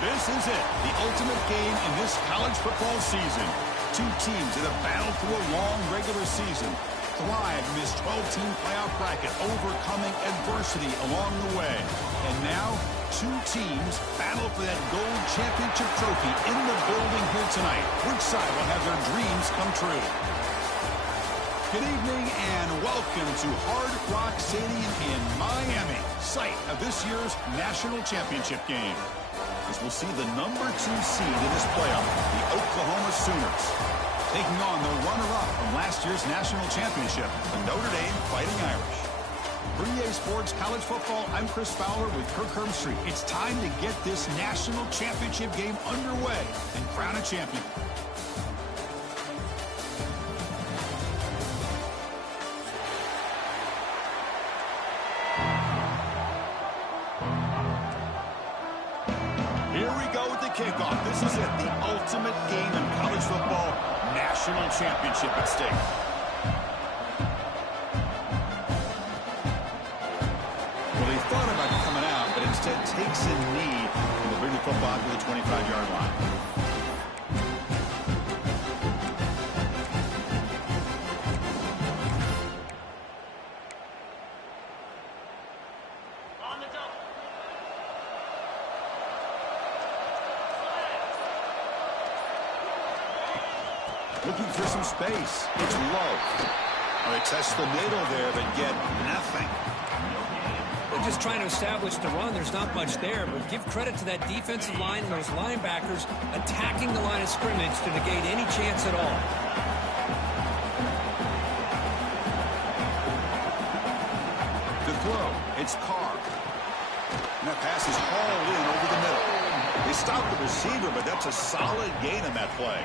This is it, the ultimate game in this college football season. Two teams that have battled through a long regular season, thrived in this 12-team playoff bracket, overcoming adversity along the way. And now, two teams battle for that gold championship trophy in the building here tonight. Which side will have their dreams come true? Good evening and welcome to Hard Rock Stadium in Miami, site of this year's national championship game. As we'll see the #2 seed in this playoff, the Oklahoma Sooners, taking on the runner-up from last year's national championship, the Notre Dame Fighting Irish. For EA Sports College Football, I'm Chris Fowler with Kirk Herbstreit. It's time to get this national championship game underway and crown a champion. Kickoff. This is it, the ultimate game in college football, national championship at stake. Well, he thought about coming out, but instead takes a knee and will bring the football to the 25-yard line. Looking for some space. It's low. They test the middle there, but get nothing. They're just trying to establish the run. There's not much there, but give credit to that defensive line and those linebackers attacking the line of scrimmage to negate any chance at all. The throw. It's Carr. And that pass is hauled in over the middle. They stopped the receiver, but that's a solid gain on that play.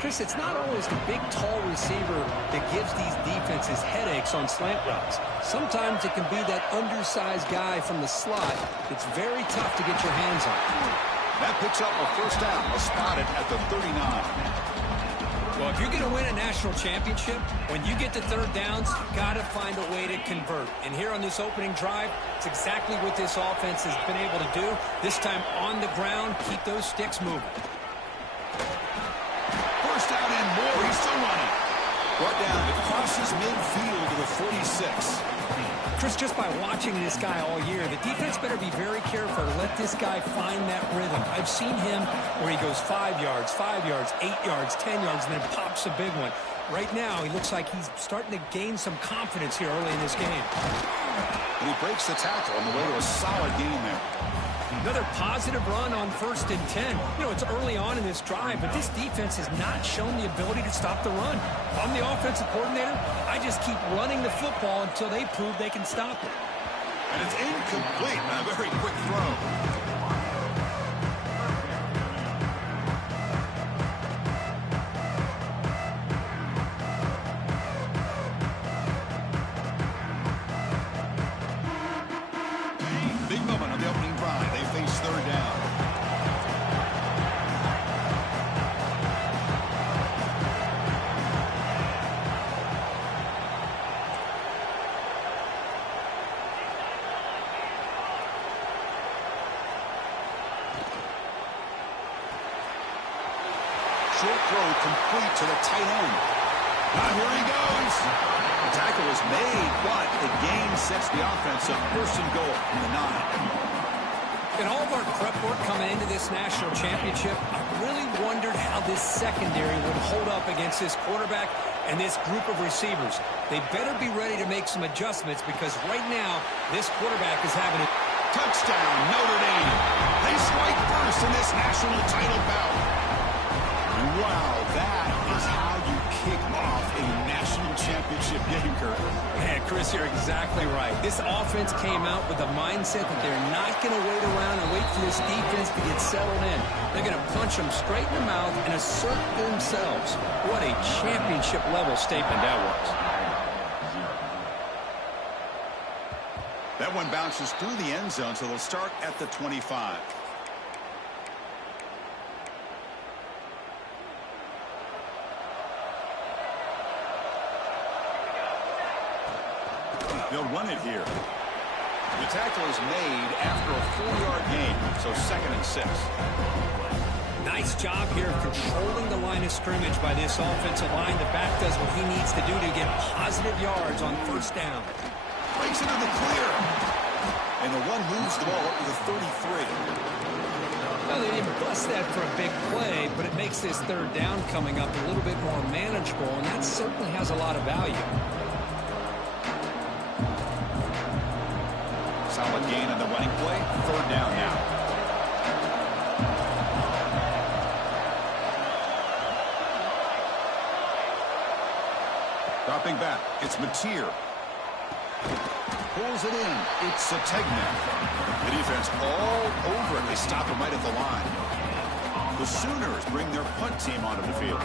Chris, it's not always the big, tall receiver that gives these defenses headaches on slant routes. Sometimes it can be that undersized guy from the slot that's very tough to get your hands on. That picks up a first down, spotted at the 39. Well, if you're going to win a national championship, when you get to third downs, you've got to find a way to convert. And here on this opening drive, it's exactly what this offense has been able to do. This time on the ground, keep those sticks moving. First down and more. He's still running. Brought down. It crosses midfield to the 46. Chris, just by watching this guy all year, the defense better be very careful to let this guy find that rhythm. I've seen him where he goes 5 yards, 8 yards, 10 yards, and then pops a big one. Right now, he looks like he's starting to gain some confidence here early in this game. And he breaks the tackle on the way to a solid gain there. Another positive run on 1st and 10. You know, it's early on in this drive, but this defense has not shown the ability to stop the run. If I'm the offensive coordinator, I just keep running the football until they prove they can stop it. And it's incomplete on a very quick throw. Short throw complete to the tight end. Now here he goes. The tackle is made, but the gain sets the offense up. 1st and goal from the 9. In all of our prep work coming into this national championship, I really wondered how this secondary would hold up against this quarterback and this group of receivers. They better be ready to make some adjustments because right now, this quarterback is having a touchdown, Notre Dame. They strike first in this national title bout. Wow, that is how you kick off a national championship game, Kirk. Man, Chris, you're exactly right. This offense came out with a mindset that they're not going to wait around and wait for this defense to get settled in. They're going to punch them straight in the mouth and assert themselves. What a championship-level statement that was. That one bounces through the end zone, so they'll start at the 25. They'll run it here. The tackle is made after a 4-yard gain, so 2nd and 6. Nice job here of controlling the line of scrimmage by this offensive line. The back does what he needs to do to get positive yards on 1st down. Breaks into the clear. And the one moves the ball up to the 33. Well, they didn't bust that for a big play, but it makes this 3rd down coming up a little bit more manageable, and that certainly has a lot of value. Solid gain on the running play. 3rd down now. Dropping back. It's Notre. Pulls it in. It's Tegman. The defense all over it. They stop him right at the line. The Sooners bring their punt team onto the field.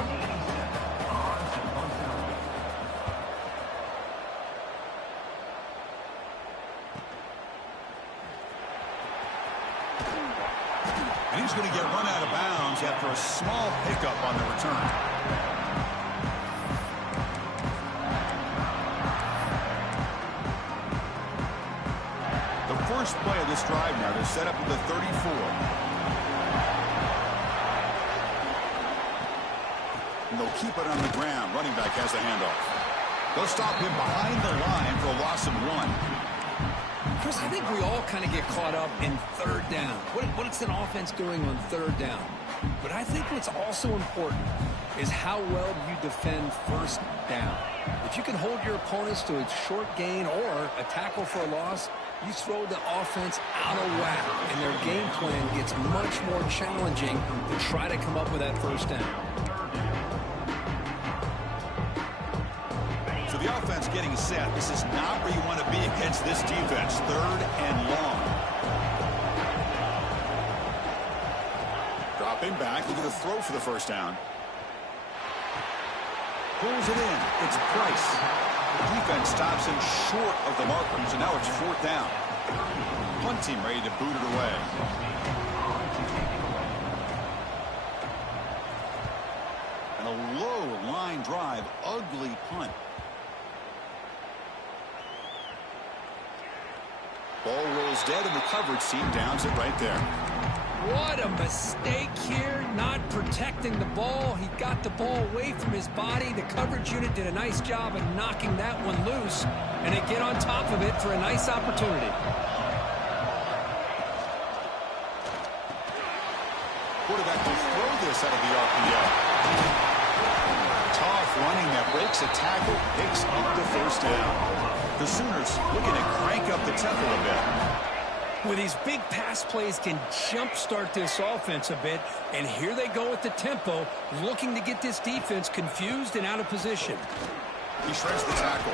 And he's going to get run out of bounds after a small pickup on the return. First play of this drive now. They're set up at the 34. And they'll keep it on the ground. Running back has the handoff. They'll stop him behind the line for a loss of 1. Chris, I think we all kind of get caught up in 3rd down. What's an offense doing on 3rd down? But I think what's also important is how well you defend 1st down. If you can hold your opponents to a short gain or a tackle for a loss, you throw the offense out of whack, and their game plan gets much more challenging to try to come up with that 1st down. So the offense getting set. This is not where you want to be against this defense. 3rd and long. Dropping back. Look at the throw for the 1st down. Pulls it in. It's Price. The defense stops him short of the marker, so now it's 4th down. Punt team ready to boot it away. And a low line drive, ugly punt. Ball rolls dead, and the coverage team downs it right there. What a mistake here, not protecting the ball. He got the ball away from his body. The coverage unit did a nice job of knocking that one loose, and they get on top of it for a nice opportunity. Quarterback will throw this out of the RPO. Tough running that breaks a tackle, picks up the 1st down. The Sooners looking to crank up the tempo a bit. With these big pass plays can jumpstart this offense a bit, and here they go with the tempo, looking to get this defense confused and out of position. He shreds the tackle.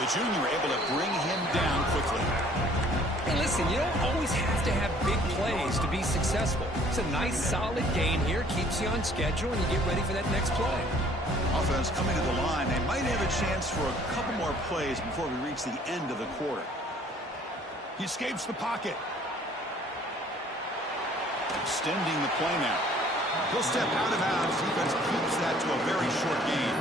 The junior able to bring him down quickly. Hey, listen, you don't always have to have big plays to be successful. It's a nice, solid gain here, keeps you on schedule, and you get ready for that next play. Offense coming to the line. They might have a chance for a couple more plays before we reach the end of the quarter. He escapes the pocket. Extending the play now. He'll step out of bounds. Defense keeps that to a very short gain.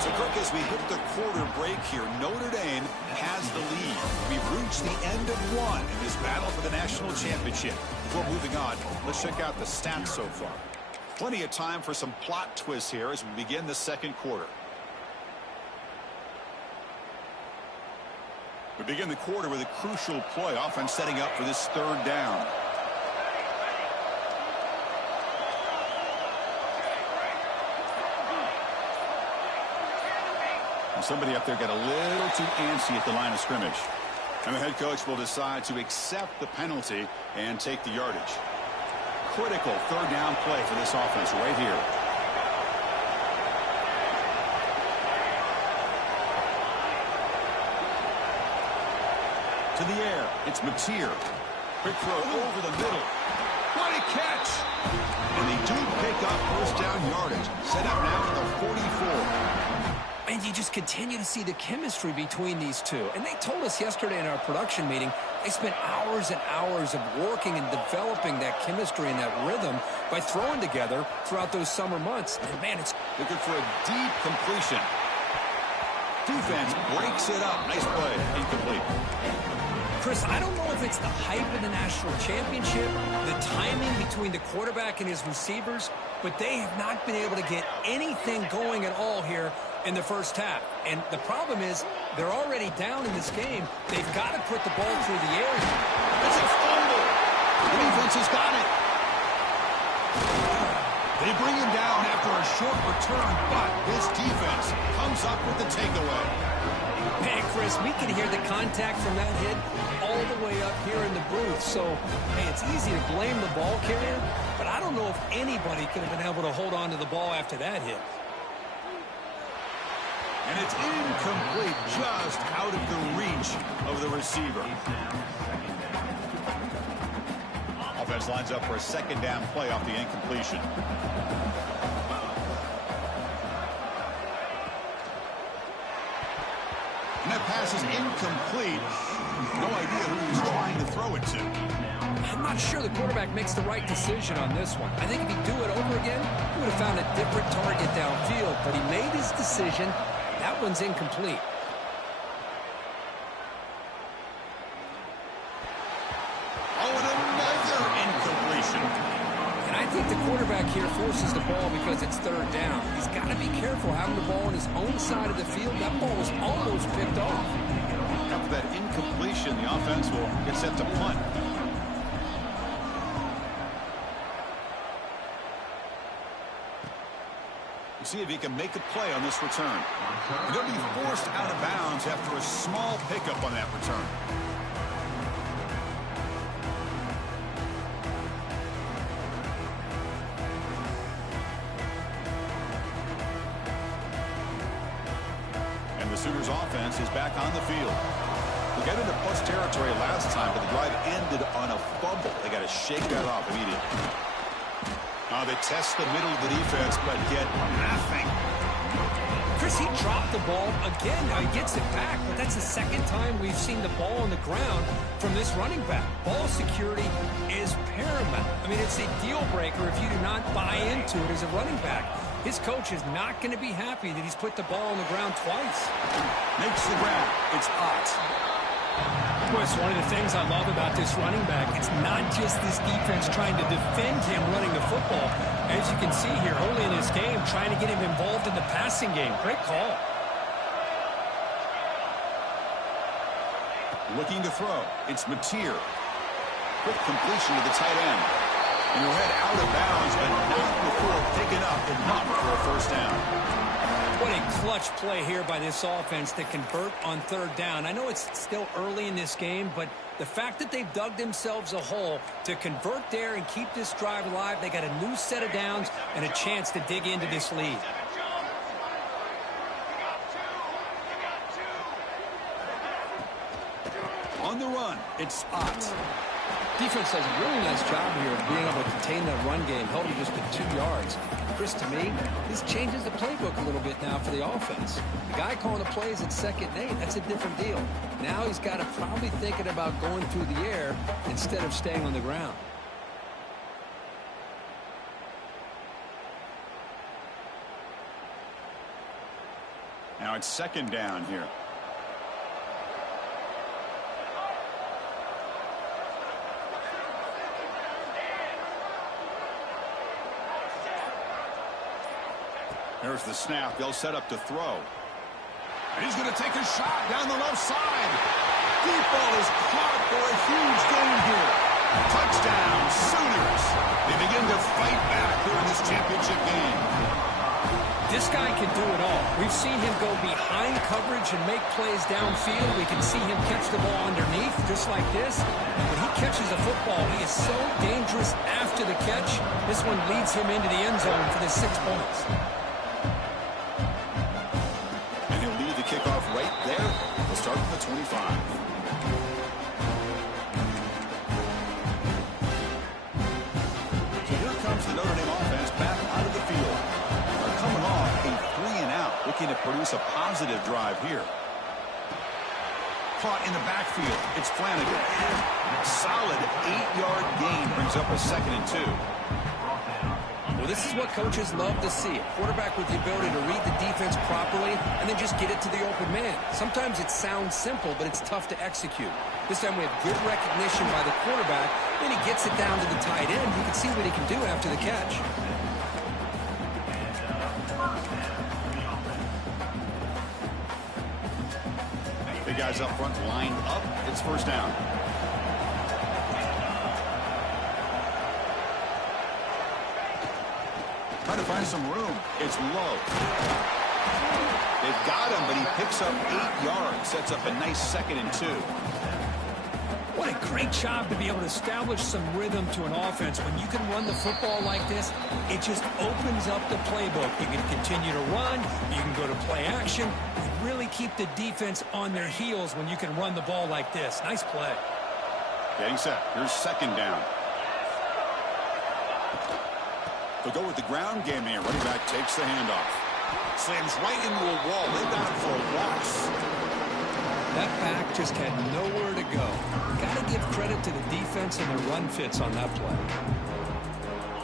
So, Kirk, as we hit the quarter break here, Notre Dame has the lead. We've reached the end of one in this battle for the national championship. Before moving on, let's check out the stats so far. Plenty of time for some plot twists here as we begin the 2nd quarter. We begin the quarter with a crucial play. Offense setting up for this 3rd down. And somebody up there got a little too antsy at the line of scrimmage. And the head coach will decide to accept the penalty and take the yardage. Critical 3rd down play for this offense right here. To the air, it's Notre. Quick throw over the middle. What a catch! And they do pick up 1st down yardage. Set up now at the 44. And you just continue to see the chemistry between these two. And they told us yesterday in our production meeting, they spent hours and hours of working and developing that chemistry and that rhythm by throwing together throughout those summer months. And, man, it's looking for a deep completion. Defense breaks it up. Nice play. Incomplete. Chris, I don't know if it's the hype of the national championship, the timing between the quarterback and his receivers, but they have not been able to get anything going at all here in the first half. And the problem is they're already down in this game. They've got to put the ball through the air. It's a fumble. The defense has got it. They bring him down after a short return, but this defense comes up with the takeaway. Man, Chris, we can hear the contact from that hit all the way up here in the booth. So, hey, it's easy to blame the ball carrier, but I don't know if anybody could have been able to hold on to the ball after that hit. And it's incomplete, just out of the reach of the receiver. Offense lines up for a second down play off the incompletion. And that pass is incomplete. No idea who he's trying to throw it to. I'm not sure the quarterback makes the right decision on this one. I think if he'd do it over again, he would have found a different target downfield. But he made his decision. That one's incomplete. Oh, and another incompletion. And I think the quarterback here forces the ball because it's third down. He's got to be careful having the ball on his own side of the field. That ball was almost picked off. After that incompletion, the offense will get set to punt. We'll see if he can make a play on this return. And he'll be forced out of bounds after a small pickup on that return. The Sooners offense is back on the field. We got into plus territory last time, but the drive ended on a fumble. They got to shake that off immediately. They test the middle of the defense, but get nothing. Chris, he dropped the ball again. Now he gets it back, but that's the second time we've seen the ball on the ground from this running back. Ball security is paramount. I mean, it's a deal breaker if you do not buy into it as a running back. His coach is not going to be happy that he's put the ball on the ground twice. Makes the grab. It's Ott. Chris, one of the things I love about this running back, it's not just this defense trying to defend him running the football. As you can see here early in this game, trying to get him involved in the passing game. Great call. Looking to throw. It's Notre. Quick completion to the tight end. And he'll head out of bounds, but not before picking up enough for a first down. What a clutch play here by this offense to convert on third down. I know it's still early in this game, but the fact that they've dug themselves a hole to convert there and keep this drive alive, they got a new set of downs and a chance to dig into this lead. On the run, it's Ott. Defense does a really nice job here of being able to contain that run game, held him just to 2 yards. Chris, to me, this changes the playbook a little bit now for the offense. The guy calling the plays at 2nd and 8, that's a different deal. Now he's got to probably thinking about going through the air instead of staying on the ground. Now it's 2nd down here. There's the snap. They'll set up to throw. And he's going to take a shot down the left side. Deep ball is caught for a huge gain here. Touchdown, Sooners. They begin to fight back here in this championship game. This guy can do it all. We've seen him go behind coverage and make plays downfield. We can see him catch the ball underneath, just like this. When he catches a football, he is so dangerous after the catch. This one leads him into the end zone for the 6 points. Kickoff right there. We'll start from the 25. So here comes the Notre Dame offense back out of the field. They're coming off a 3-and-out. looking to produce a positive drive here. Caught in the backfield. It's Flanagan. Solid 8-yard gain brings up a 2nd and 2. Well, this is what coaches love to see. A quarterback with the ability to read the defense properly and then just get it to the open man. Sometimes it sounds simple, but it's tough to execute. This time we have good recognition by the quarterback. When he gets it down to the tight end, you can see what he can do after the catch. The guys up front lined up. It's 1st down. Trying to find some room. It's low. They've got him, but he picks up 8 yards. Sets up a nice 2nd and 2. What a great job to be able to establish some rhythm to an offense. When you can run the football like this, it just opens up the playbook. You can continue to run. You can go to play action. You really keep the defense on their heels when you can run the ball like this. Nice play. Getting set. Here's 2nd down. They'll go with the ground game here. Running back takes the handoff. Slams right into a wall. They got it for a loss. That back just had nowhere to go. Got to give credit to the defense and their run fits on that play.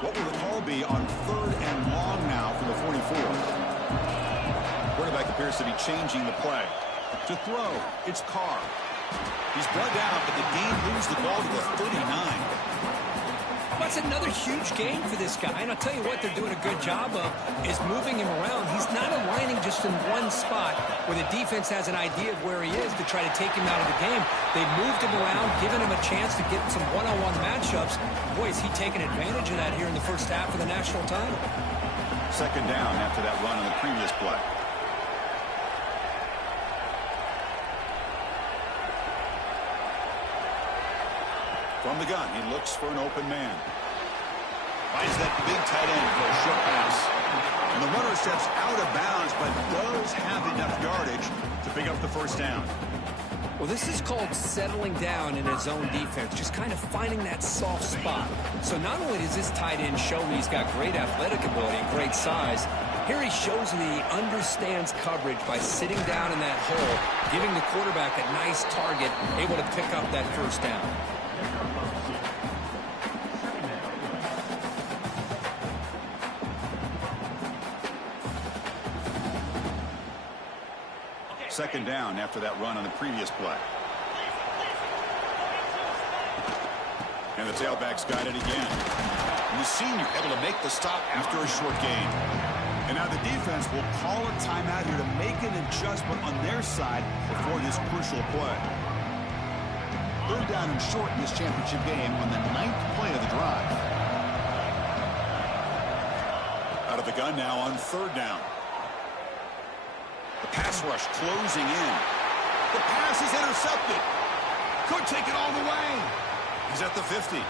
What will the call be on 3rd and long now for the 44? Quarterback appears to be changing the play. To throw, it's Carr. He's brought down, but the game moves the ball to the 39. That's another huge game for this guy, and I'll tell you what they're doing a good job of is moving him around. He's not aligning just in one spot where the defense has an idea of where he is to try to take him out of the game. They've moved him around, given him a chance to get some one-on-one matchups. Boy, is he taking advantage of that here in the first half of the national title. 2nd down after that run on the previous play. From the gun, he looks for an open man. Finds that big tight end for a short pass. And the runner steps out of bounds, but does have enough yardage to pick up the 1st down. Well, this is called settling down in his own defense, just kind of finding that soft spot. So not only does this tight end show he's got great athletic ability and great size, here he shows that he understands coverage by sitting down in that hole, giving the quarterback a nice target, able to pick up that 1st down. Second down after that run on the previous play. And the tailback's got it again. And the senior able to make the stop after a short gain. And now the defense will call a timeout here to make an adjustment on their side before this crucial play. 3rd down and short in this championship game on the 9th play of the drive. Out of the gun now on 3rd down. The pass rush closing in. The pass is intercepted. Could take it all the way. He's at the 50.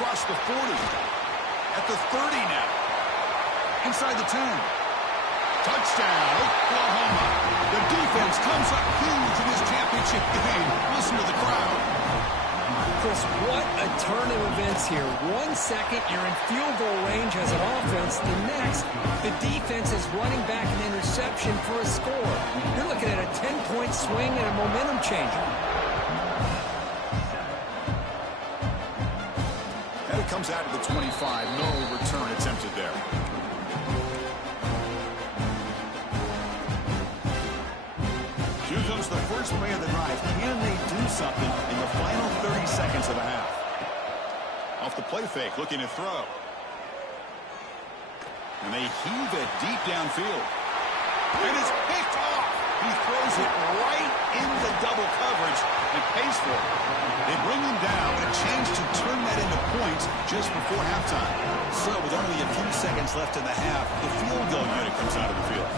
Across the 40. At the 30 now. Inside the 10. Touchdown, Oklahoma. The defense comes up huge in this championship game. Listen to the crowd. Chris, what a turn of events here. 1 second, you're in field goal range as an offense. The next, the defense is running back an interception for a score. You're looking at a 10-point swing and a momentum changer. And it comes out of the 25. No return attempted there. Here comes the first play of the drive. Can they do something in the final 30 seconds of the half? Off the play fake, looking to throw. And they heave it deep downfield. And it's picked off. He throws it right into double coverage and pays for it. They bring him down, but a chance to turn that into points just before halftime. So with only a few seconds left in the half, the field goal unit comes out of the field.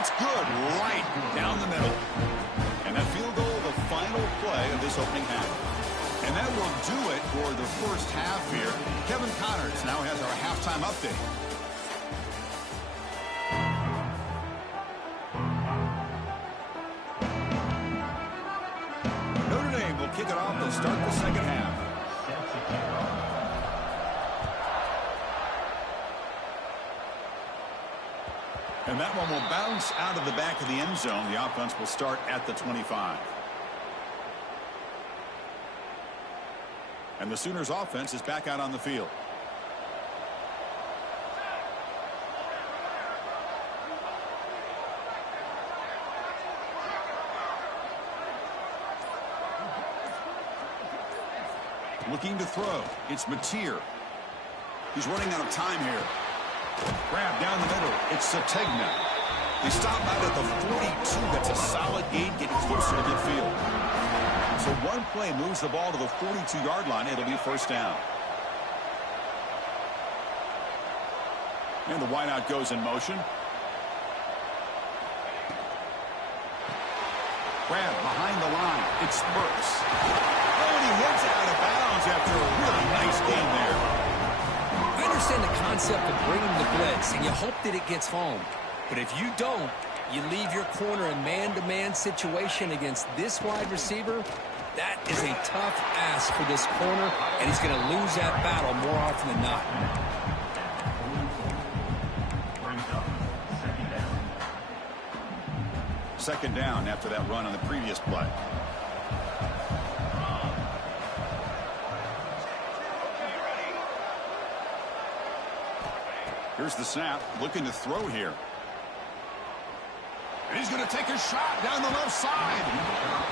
It's good right down the middle. And that field goal, the final play of this opening half. And that will do it for the first half here. Kevin Connors now has our halftime update. to start the second half. And that one will bounce out of the back of the end zone. The offense will start at the 25. And the Sooners offense is back out on the field. Looking to throw. It's Notre. He's running out of time here. Grab down the middle. It's Sategna. They stop out at the 42. That's a solid gain, getting closer to midfield. So one play moves the ball to the 42-yard line. It'll be first down. And the wideout goes in motion. Grab behind the line. It's Burks. Oh, and he heads out of bounds after a really nice gain there. I understand the concept of bringing the blitz, and you hope that it gets home. But if you don't, you leave your corner in man-to-man situation against this wide receiver. That is a tough ask for this corner, and he's going to lose that battle more often than not. Second down after that run on the previous play. Here's the snap, looking to throw here. And he's going to take a shot down the left side.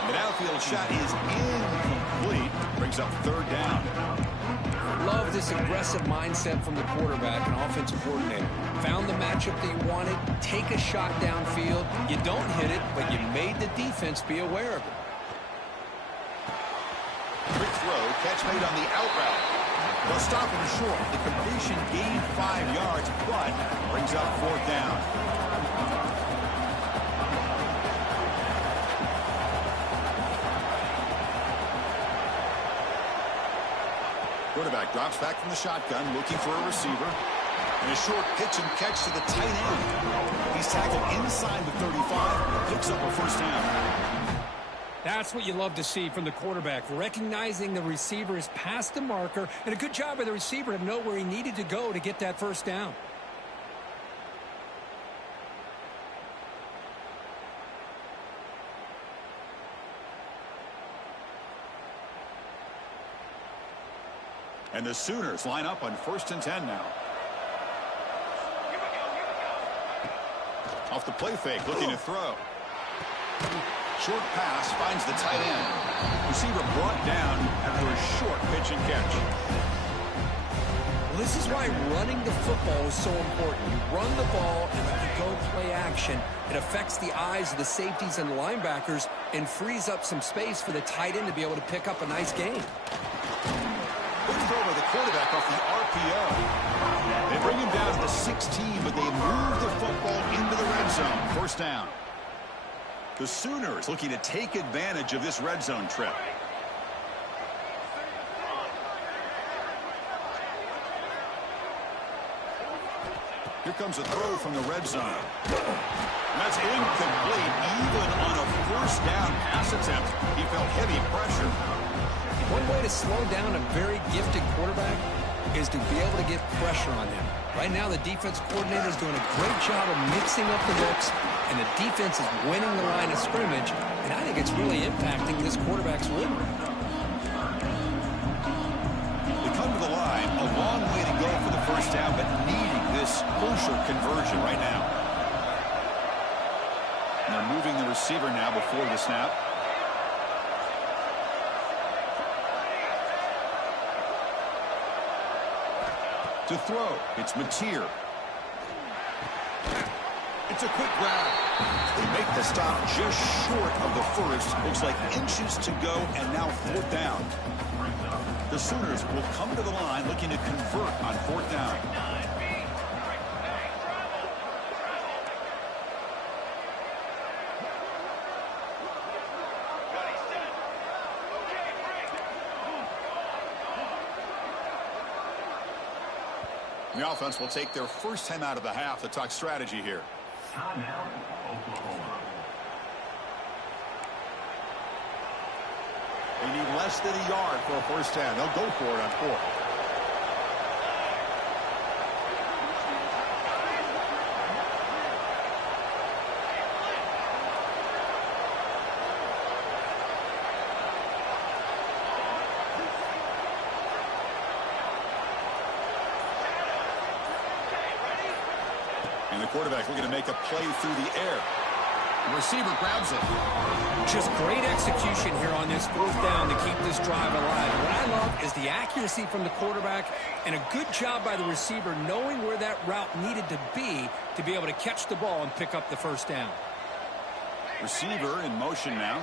The outfield shot is incomplete. Brings up third down. Love this aggressive mindset from the quarterback and offensive coordinator. Found the matchup that you wanted. Take a shot downfield. You don't hit it, but you made the defense be aware of it. Quick throw, catch made on the out route. They'll stop him short. The completion gained 5 yards, but brings up fourth down. Quarterback drops back from the shotgun, looking for a receiver. And a short pitch and catch to the tight end. He's tackled inside the 35, picks up a first down. That's what you love to see from the quarterback, recognizing the receiver is past the marker, and a good job by the receiver to know where he needed to go to get that first down. And the Sooners line up on 1st and 10 now. Off the play fake, looking to throw. Short pass finds the tight end. Receiver brought down after a short pitch and catch. Well, this is why running the football is so important. You run the ball and let the go play action. It affects the eyes of the safeties and the linebackers and frees up some space for the tight end to be able to pick up a nice gain. Good throw by the quarterback off the RPO. They bring him down to the 16, but they move the football into the red zone. First down. The Sooners looking to take advantage of this red zone trip. Here comes a throw from the red zone. And that's incomplete. Even on a first down pass attempt, he felt heavy pressure. One way to slow down a very gifted quarterback is to be able to get pressure on him. Right now, the defense coordinator is doing a great job of mixing up the looks, and the defense is winning the line of scrimmage, and I think it's really impacting this quarterback's rhythm. They come to the line, a long way to go for the first down, but needing this crucial conversion right now. And they're moving the receiver now before the snap. To throw, it's Notre. It's a quick grab. They make the stop just short of the first. Looks like inches to go, and now fourth down. The Sooners will come to the line looking to convert on fourth down. The offense will take their first time out of the half to talk strategy here. They need less than a yard for a first down. They'll go for it on fourth. And the quarterback looking to make a play through the air. The receiver grabs it. Just great execution here on this fourth down to keep this drive alive. What I love is the accuracy from the quarterback and a good job by the receiver knowing where that route needed to be able to catch the ball and pick up the first down. Receiver in motion now.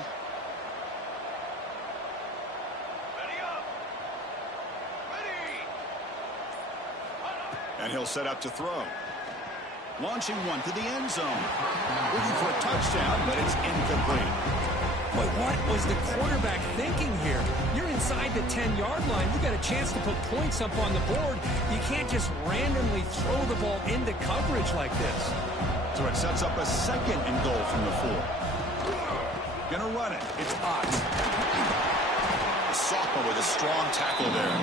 And he'll set up to throw. Launching one to the end zone. Looking for a touchdown, but it's incomplete. But what was the quarterback thinking here? You're inside the 10-yard line. You got a chance to put points up on the board. You can't just randomly throw the ball into coverage like this. So it sets up a second and goal from the 4. Gonna run it. It's Ott. The sophomore with a strong tackle there.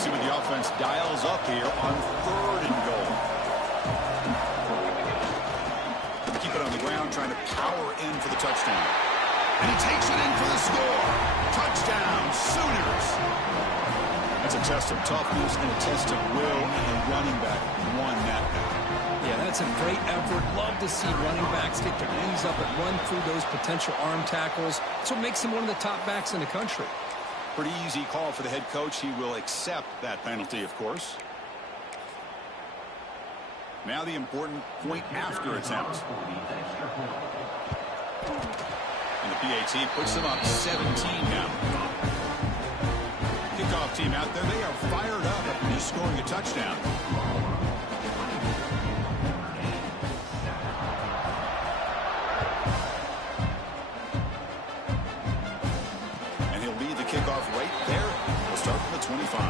See what the offense dials up here on 3rd and goal. Keep it on the ground, trying to power in for the touchdown. And he takes it in for the score. Touchdown, Sooners. That's a test of toughness and a test of will, and the running back won that battle. Yeah, that's a great effort. Love to see running backs get their knees up and run through those potential arm tackles. That's what makes him one of the top backs in the country. Pretty easy call for the head coach. He will accept that penalty, of course. Now the important point after attempt. And the PAT puts them up 17 now. Kickoff team out there. They are fired up after scoring a touchdown. Kickoff right there. We'll start from the 25.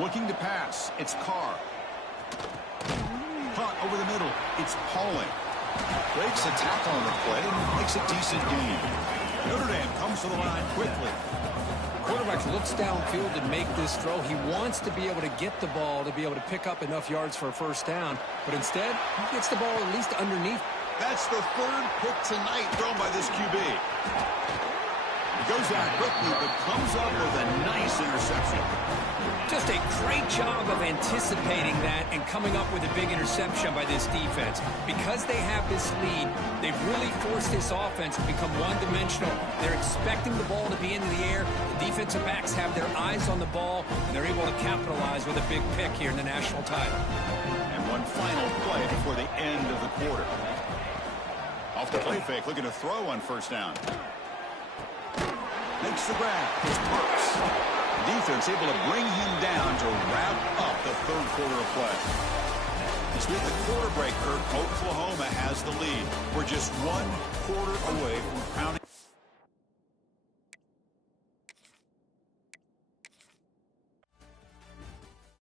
Looking to pass. It's Carr. Punt over the middle. It's Pauling. Breaks a tackle on the play and makes a decent gain. Notre Dame comes to the line quickly. Quarterback looks downfield to make this throw. He wants to be able to get the ball to be able to pick up enough yards for a first down. But instead, he gets the ball at least underneath. That's the 3rd pick tonight thrown by this QB. He goes down quickly, but comes up with a nice interception. Just a great job of anticipating that and coming up with a big interception by this defense. Because they have this lead, they've really forced this offense to become one-dimensional. They're expecting the ball to be into the air. The defensive backs have their eyes on the ball, and they're able to capitalize with a big pick here in the national title. And one final play before the end of the quarter. Off the play fake, looking to throw on first down. Makes the grab. It's Burks. Defense able to bring him down to wrap up the 3rd quarter of play. As we hit the quarter break, Kirk, Oklahoma has the lead. We're just 1 quarter away from crowning.